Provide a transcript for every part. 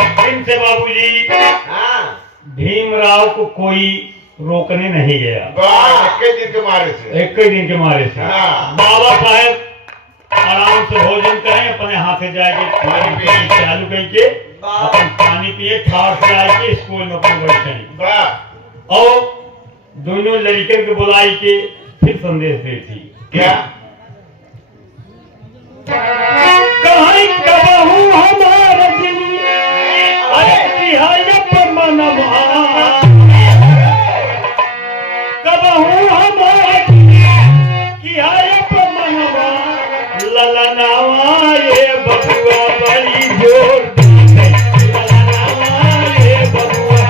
इनसे बाबूजी हाँ भीमराव को कोई रोकने नहीं गया। एक ही दिन के मारे से एक ही दिन के मारे से हाँ। बाबा साहेब आराम से भोजन करें, अपने हाथे जाके पानी पिए, चालू करके अपन पानी पिए, ठार से आके स्कूल में अपन बैठे और दोनों लड़के को बुलाई के फिर संदेश दी थी। क्या कहीं कबहू हमारा दिल मनवा, कबहू हमारा मनवा ललनावा ये बबुआ बड़ी जोर ललनावा ये बबुआ।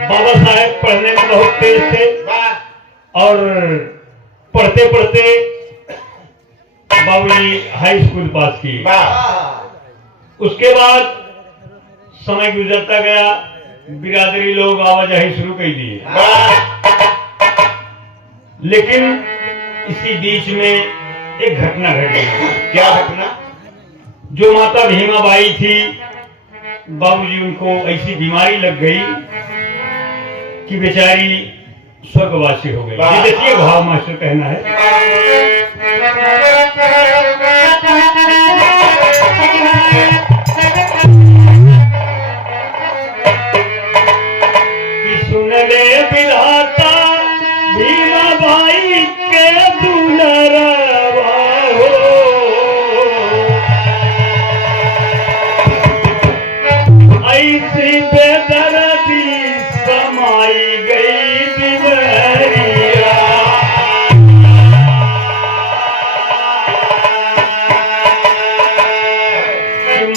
बाबा साहेब पढ़ने में बहुत तेज थे और पढ़ते पढ़ते बाबूजी हाई स्कूल पास किए। उसके बाद समय गुजरता गया, बिरादरी लोग आवाजाही शुरू कर दिए, लेकिन इसी बीच में एक घटना घट गई। क्या घटना? जो माता भीमाबाई थी, बाबूजी उनको ऐसी बीमारी लग गई कि बेचारी स्वर्गवासी हो गई। ये देखिए भाव मास्टर कहना है कि सुन ले विधाता भीमाबाई के दुलरवा हो, ऐसी बेदर्दी समाई गई बीमारिया।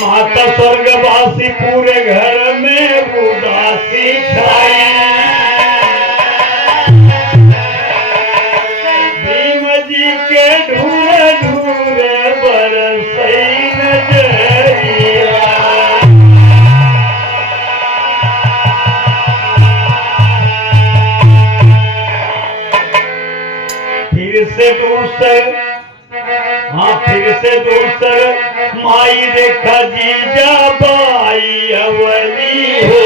माता स्वर्गवासी पूरे घर में उदासी छाई, भीम जी के ढूंढे ढूंढे बरसई नजरिया। फिर से दूसर माई देखा जीजा बाई अवली हो,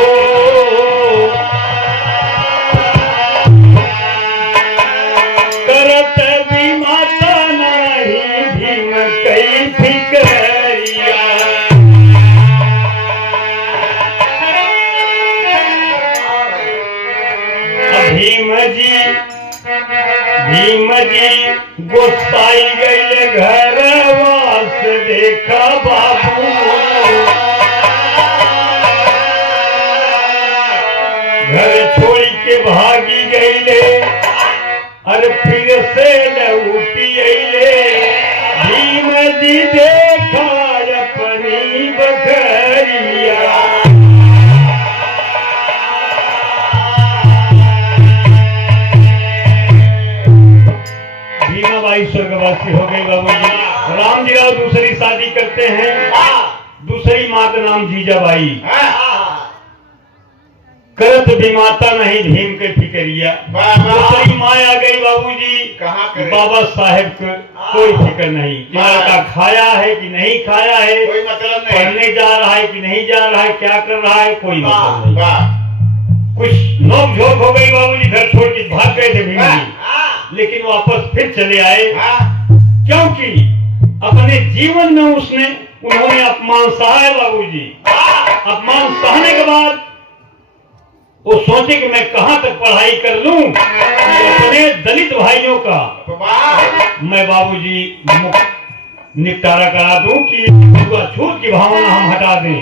करत भी माता नहीं भीम कई फिकरिया। भीम जी गोसाई गए घर वास देखा बाबू, घर छोड़ के भागी गईले, अरे फिर से लौटी अइले। भीम जी देखा अपनी बखरिया, भीमाबाई स्वर्गवासी हो गई। बाबूजी राम जी राव दूसरी शादी करते हैं, दूसरी माँ का नाम जीजाबाई। करत विमाता नहीं भीम के फिक्रिया। दूसरी माँ आ गई बाबूजी, कहाँ करे? बाबा साहेब को कोई फिक्र नहीं कि लड़का खाया है कि नहीं खाया है, कोई मतलब नहीं, पढ़ने जा रहा है कि नहीं जा रहा है, क्या कर रहा है, कोई मतलब नहीं। वाह कुछ नोक झोंक हो गई बाबूजी, घर छोड़ के भाग गए थे भीम जी, लेकिन वापस फिर चले आए, क्योंकि अपने जीवन में उन्होंने अपमान सहा है बाबूजी। अपमान सहने के बाद वो सोचे कि मैं कहां तक पढ़ाई कर लूं, अपने दलित भाइयों का मैं बाबूजी निपटारा करा दूं कि छूत की भावना हम हटा दें।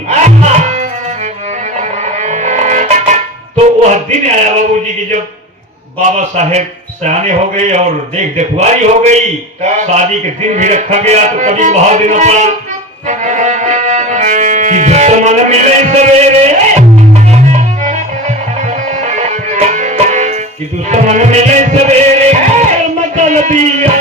तो वह दिन आया बाबूजी की जब बाबा साहेब सयाने हो गए और देख देखुआरी हो गई, शादी के दिन भी रखा गया, तो कभी भाव देना पड़ा कि दुश्मन मिले सवेरे, कि दुश्मन मिले सवेरे मचल दिया।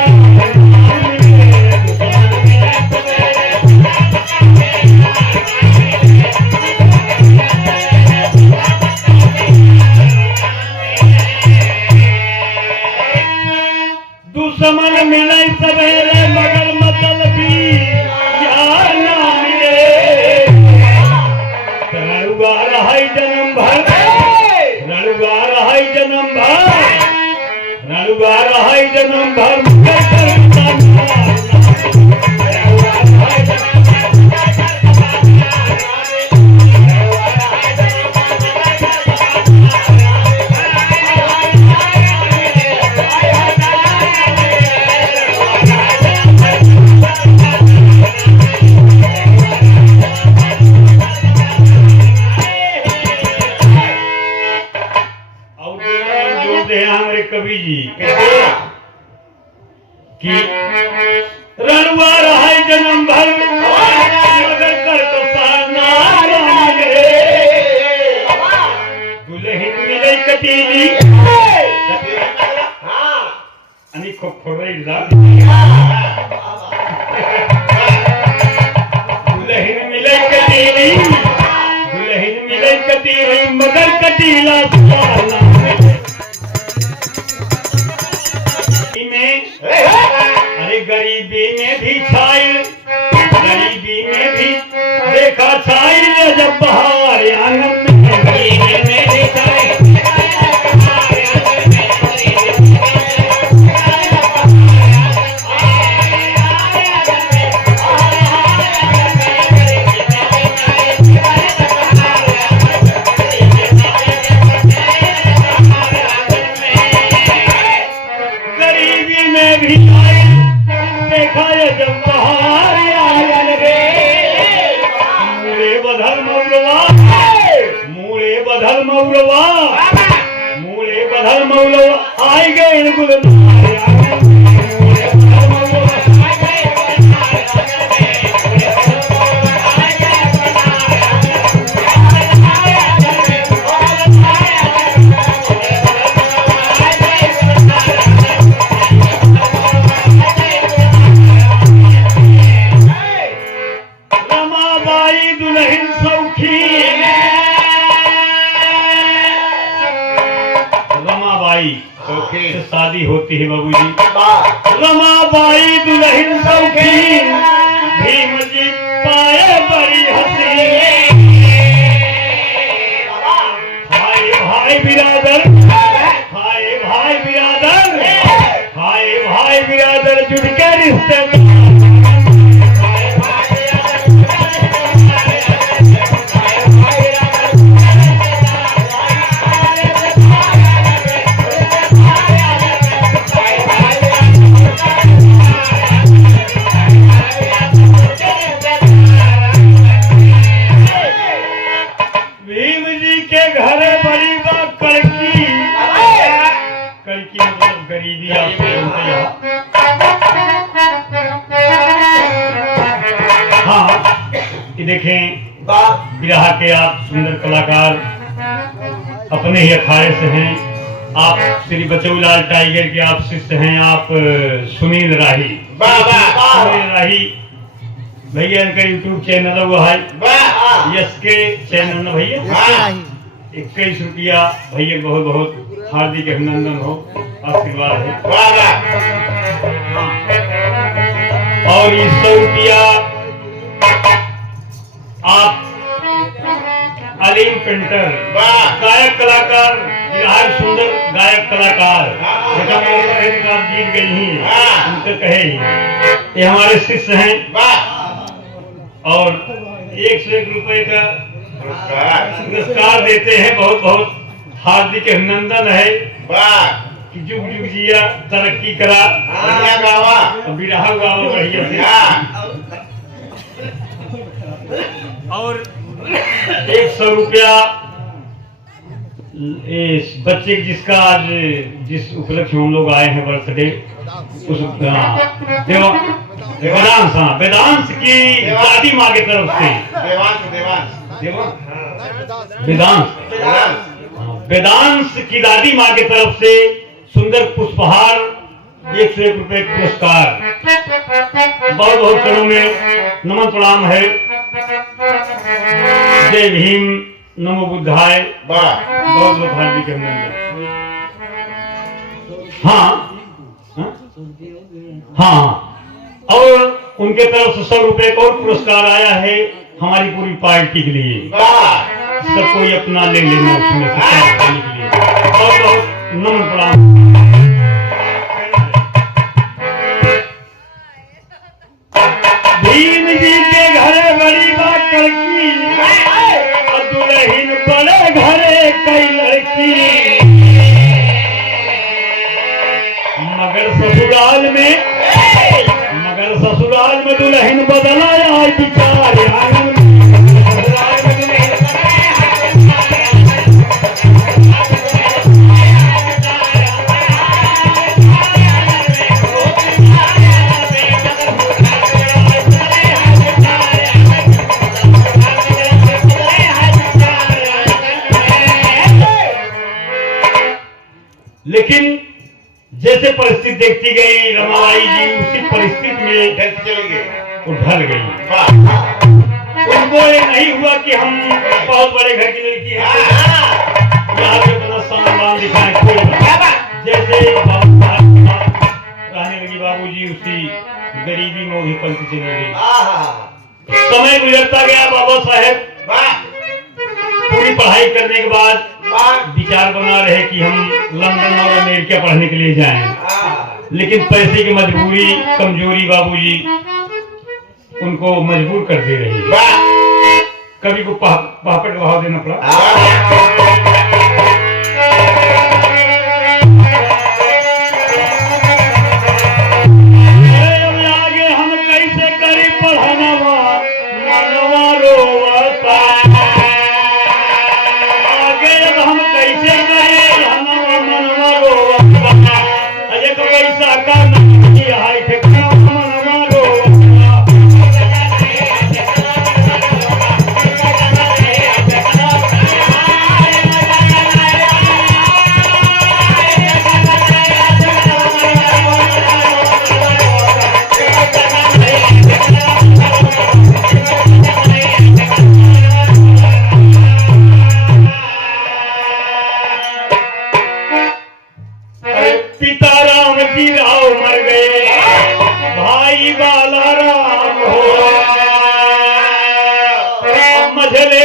दुश्मन मिले सवेरे मगर मतलब यार ना मिले, रणुआ रहाई जन्म भर, रणुआ रहाई जन्म भर, रणुआ रहाई जन्म भर, कवि जी कि रणुआ रहाई जन्म भर मगर कर तो सारना मिले, दुल्हन मिले कटीली आणि खोखोरई दुल्हन मिले कटीली, दुल्हन मिले कटीली मगर कटीला सारना। अरे गरीबी में भी छाई, गरीबी में भी देखा छाई जब बहार आंगन में, गरीबी में भी छाई, गरीबी में भी देखा जब बहार आंगन में, मूले बधल मौलवा, मूले बधल मौलवा, मूले बधल मौलवा आई गए गुलनार आंगन में, मूले बधल मौलवा दुल्हन सौखी, रमाबाई से शादी होती है बाबूजी। रमाबाई दुल्हन सौखी, भीम जी पाए बड़ी हंसी, हाय भाई बिरादर, हाय भाई बिरादर, हाय भाई बिरादर जुड़ के रिश्ते में, गरीबी हाँ ये देखें बिरहा के आप सुंदर कलाकार अपने ही अखाड़े से हैं। आप श्री बचौलाल टाइगर के आप शिष्य हैं, आप सुनील राही, सुनील राही भैया इनका यूट्यूब चैनल है वो है यस के चैनल ना भैया, 21 रुपया भैया बहुत बहुत हार्दिक अभिनंदन हो, आशीर्वाद है। और ये 100 रुपया आप अलीम पेंटर, गायक कलाकार, बिहार सुंदर गायक कलाकार, आप जीत गई ही उनके कहे ही, ये हमारे शिष्य हैं और 1 से 1 रुपए का पुरस्कार देते हैं। बहुत बहुत हार्दिक अभिनंदन है कि जुग जुग जिया, तरक्की करा, बिरहा गावा बढ़िया से। और 100 रुपया इस बच्चे जिसका आज जिस उपलक्ष्य में हम लोग आए हैं बर्थडे, उस वेदांश की दादी माँ की तरफ से वेदांश की दादी माँ की तरफ से सुंदर पुष्पहार 1 से 1 रुपए पुरस्कार। बहुत बहुत करों में नमन प्रणाम है। जय भीम, नमो बुद्धाय, बहुत बहुत हार्दिक अभिनंदन। हाँ, और उनके तरफ से 100 रुपए का और पुरस्कार आया है हमारी पूरी पार्टी के लिए। सब कोई अपना ले लेना उसमें से के लिए। बहुत बहुत नमन प्रणाम। भीम जी के घरे बड़ी बात करकी, दुल्हन बड़े घरे कई लड़की, मगर ससुराल में दुल्हन बदला आज विचार। लेकिन जैसे परिस्थिति देखती गई रमाबाई जी उसी परिस्थिति में ढल गई। उनको ये नहीं हुआ कि हम बहुत बड़े घर की लड़की है, यहाँ पे अपना सम्मान दिखाएं, जैसे रहने लगी बाबूजी उसी गरीबी में भी पलती चली गई। समय गुजरता गया। बाबा साहेब पूरी पढ़ाई करने के बाद विचार बना रहे कि हम लंदन और अमेरिका पढ़ने के लिए जाएं, लेकिन पैसे की मजबूरी, कमजोरी बाबूजी उनको मजबूर कर दे रही है। कभी को पापड़ बहाव देना पड़ा।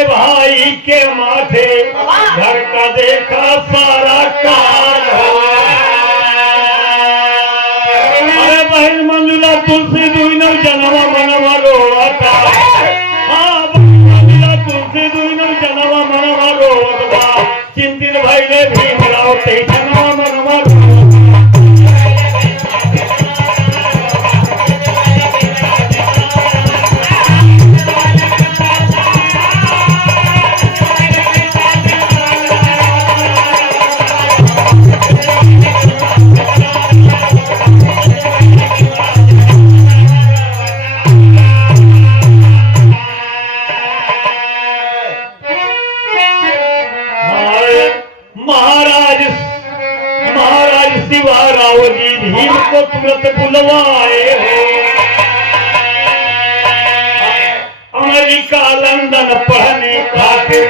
भाई के माथे घर का देखा सारा काज। अरे बहन मंजुला तुलसी दुइनो जनवा मनवा रोवता। हाँ मंजुला तुलसी दुइनो जनवा मनवा रोवता। चिंतित भइले भीमराव ते जनवा मनवा रोवता। भीम को तुरंत बुलवाए हो। अमेरिका लंदन पढ़ने खातिर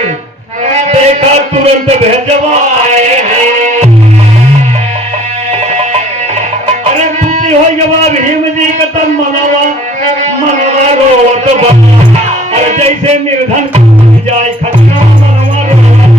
देखा तुरंत भेजवाए अरे पूछी हो जवाब भीम जी का तब मनवा रोवत बा अरे जैसे निर्धन जाए खतना मनवा रोवत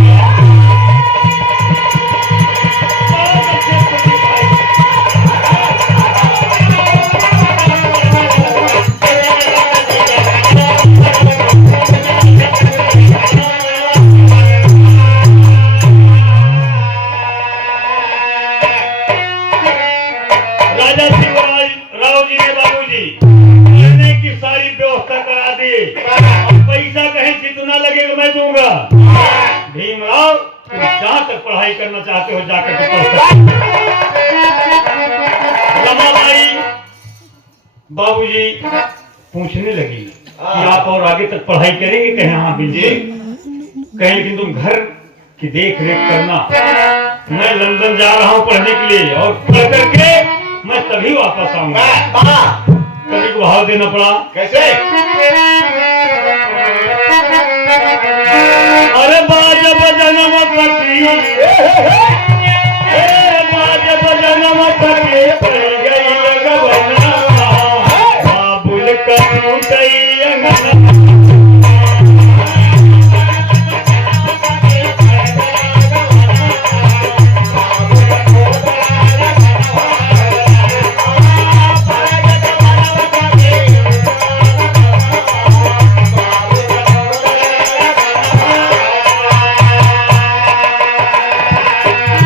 राजा शिवराव जी ने बाबूजी रहने की सारी व्यवस्था करा दी पैसा कहीं जितना लगेगा मैं दूंगा भीमराव तुम जहाँ तक पढ़ाई करना चाहते हो जाकर के पढ़ सकते रमाबाई बाबूजी पूछने लगी कि आप और आगे तक पढ़ाई करेंगे कहें हाँ बिल्कुल कहें कि तुम घर की देख रेख करना मैं लंदन जा रहा हूँ पढ़ने के लिए और पढ़ करके मैं तभी वापस आऊंगा कभी को भाव देना पड़ा कैसे अरे बाज बजनम पटी बाज बजनम पटी पड़ गई लगवना बाबुल कटुटई अंगना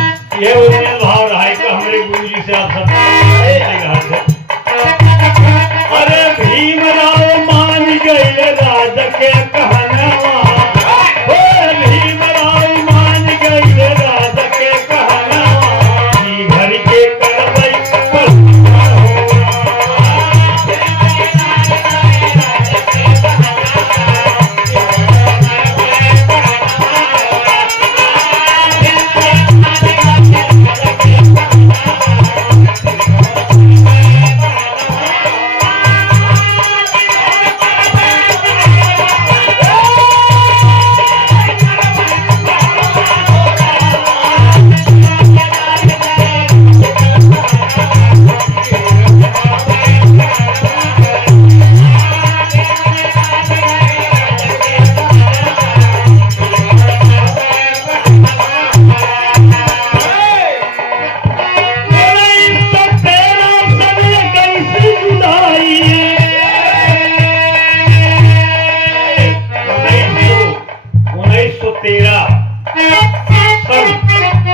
भाव रहा है कि हमारे गुरु जी से आप सब अरे भीमराव मान गए राज के कहनवा भीमराव मान गए राज के कहनवा घर के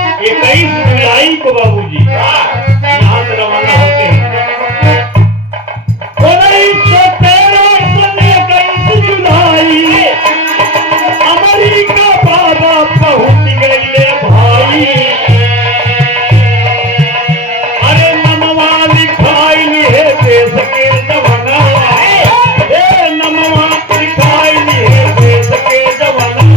करवई को बाबूजी यहाँ से रवाना होते हैं अमेरिका बाबा पहुंच गए भाई अरे नमवा लिखाई है देश के जवाना नमवा लिखाई है देश के जवाना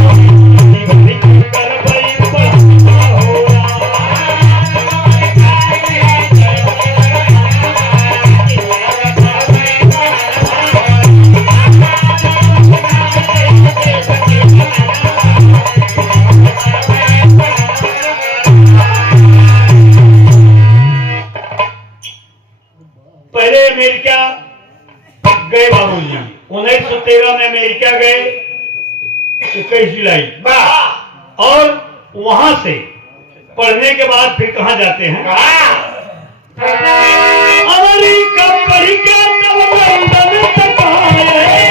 पहले अमेरिका गए बाबूजी 1913 में अमेरिका गए 21 जुलाई और वहां से पढ़ने के बाद फिर कहां जाते हैं अमेरिका पढ़ के तब लंदन तक आए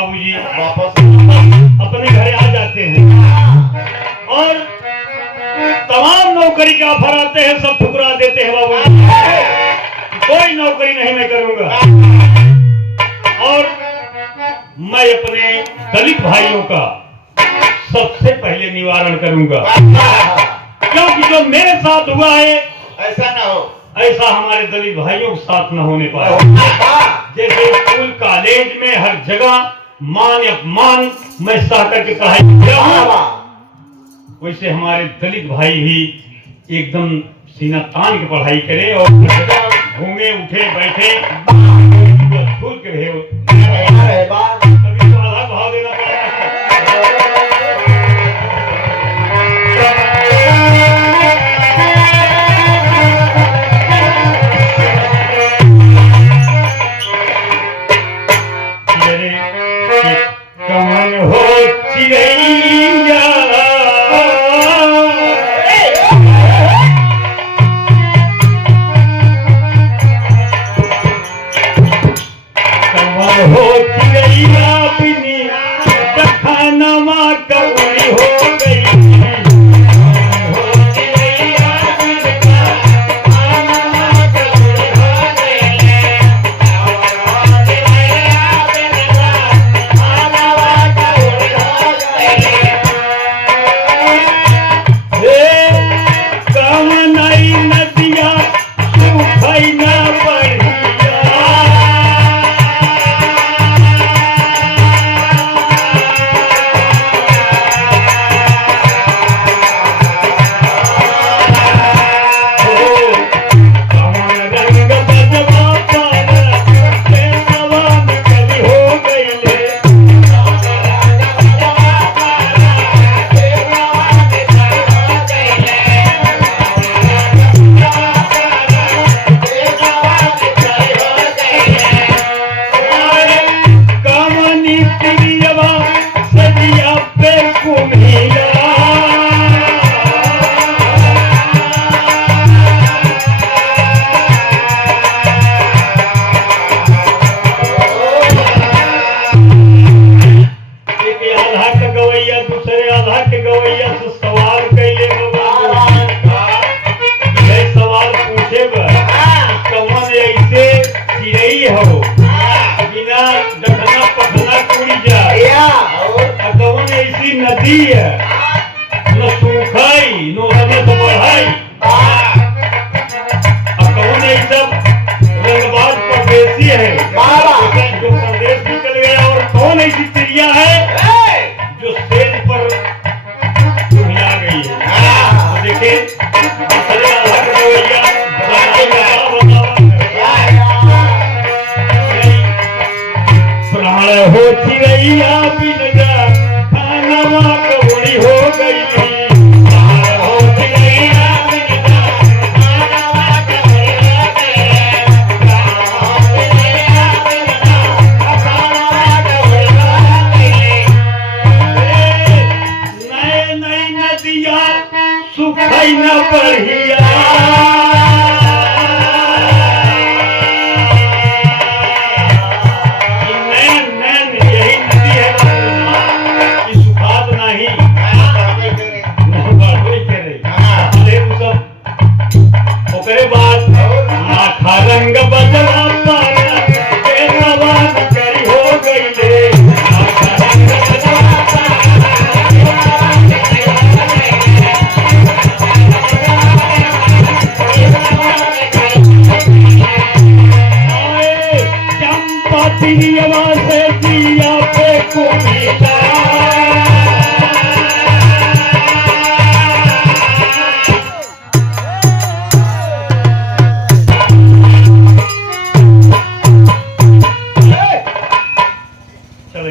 बाबूजी वापस अपने घर आ जाते हैं और तमाम नौकरी के ऑफर आते हैं, सब ठुकरा देते हैं बाबूजी। कोई नौकरी नहीं मैं करूंगा और मैं अपने दलित भाइयों का सबसे पहले निवारण करूंगा, क्योंकि जो मेरे साथ हुआ है ऐसा ना हो, ऐसा हमारे दलित भाइयों के साथ न होने पाए। जैसे स्कूल कॉलेज में हर जगह मान अपमान मैं सह करके पढ़ाई किया हूं, वैसे हमारे दलित भाई भी एकदम सीना तान के पढ़ाई करे और घूमे उठे बैठे फूल के रहे, कभी तो आधा भाव देना पड़ा। कमन हो चिड़ैया कमन हो चिड़ैया बिनी दखनवा कमरी हो गई। नदी है न सूखाई नो रमत बढ़ाई, कौन ये सब रंगबाज परदेसी है जो परदेश निकल गया, और कौन ऐसी चिड़िया है जो सेज पर दुनिया गई है। तो देखिए प्राण हो चिड़ैया बिन जा खानवा कौड़ी हो गई। प्राण हो चिड़ैया बिन जा खानवा कौड़ी हो गई। प्राण हो चिड़ैया बिन जा खानवा कौड़ी हो गई। नए नई नदिया सुखई न बढ़िया, रंग बदला पाया बेनवान करी हो गई ले। रंग बदला चंपा तिरियवा से दिया पे कुमिता,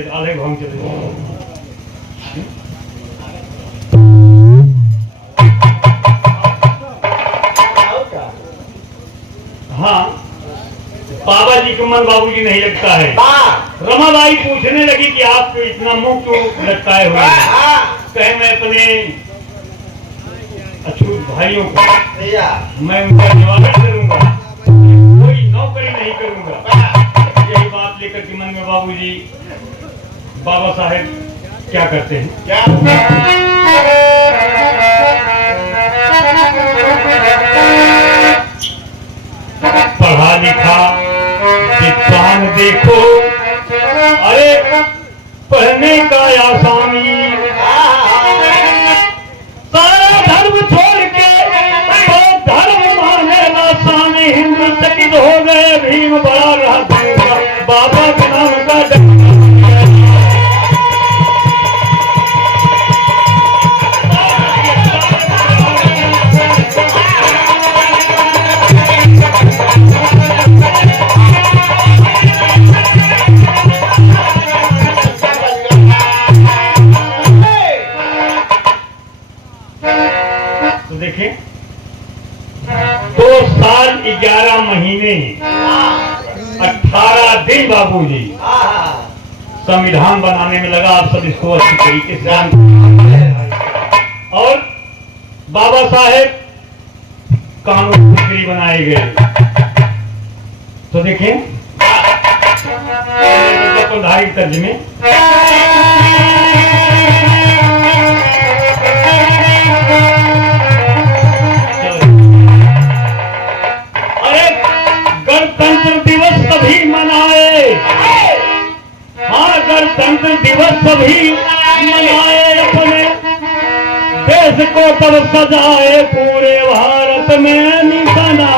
आधे भाग चले। हाँ, बाबा जी को मन बाबू जी नहीं लगता है। रमाबाई पूछने लगी कि आपको इतना मुंह क्यों लटकाए हुए हैं? कहे मैं अपने अछूत भाइयों को मैं उनका निवारण करूंगा, कोई नौकरी नहीं करूंगा। यही बात लेकर के मन में बाबूजी बाबा साहेब क्या करते हैं? क्या पढ़ा लिखा विद्वान देखो, अरे पढ़ने का आसानी, सारा धर्म छोड़ के तो धर्म माने आसानी, हिंदू चकित हो गए, भीम बड़ा रहा बाबा के नाम का देखें 2 साल 11 महीने 18 दिन बाबूजी संविधान बनाने में लगा। आप सब इसको अच्छी तरीके से जानते हैं। और बाबा साहेब कानून मंत्री बनाए गए। तो देखें धारी तर्जमे, गणतंत्र दिवस सभी मनाए, हाँ गणतंत्र दिवस सभी मनाए, अपने देश को तब सजाए, पूरे भारत में निशाना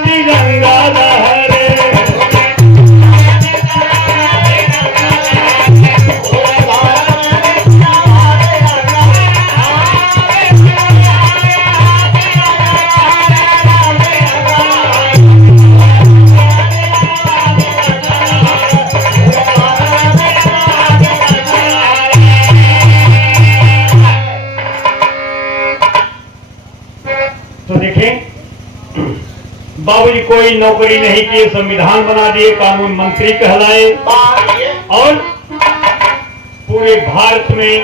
तिरंगा लहरे। तो देखें बाबूजी कोई नौकरी नहीं किए, संविधान बना दिए, कानून मंत्री कहलाए, और पूरे भारत में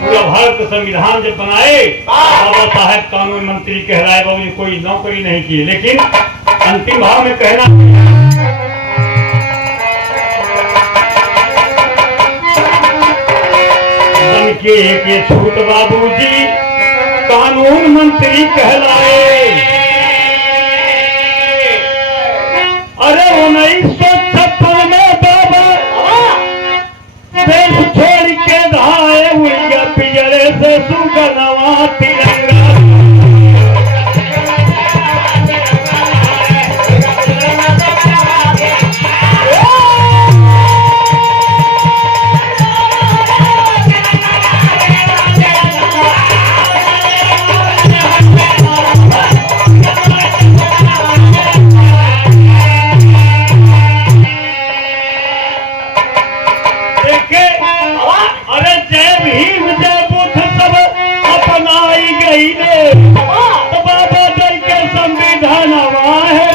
पूरा भारत का संविधान जब बनाए बाबा साहेब कानून मंत्री कहलाए। बाबूजी कोई नौकरी नहीं की, लेकिन अंतिम भाव में कहना बन के एक छूट बाबूजी कानून मंत्री कहलाए। अरे 1956 में बाबा देश छोड़ के धाए, उनके पिजरे से सुगनवा तिरंगा। अरे जय भीम जय बुद्ध सब अपनाई गई ने, तो बाबा दल के संविधान है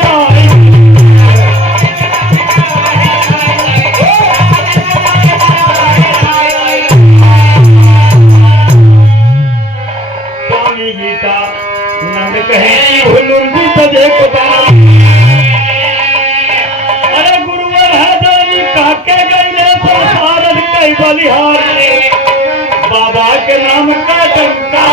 स्वामी गीता नंद कहे अरे गुरुवर है देवी कह के गई ने, तो सारद कई बलिहार बाबा के नाम का डंका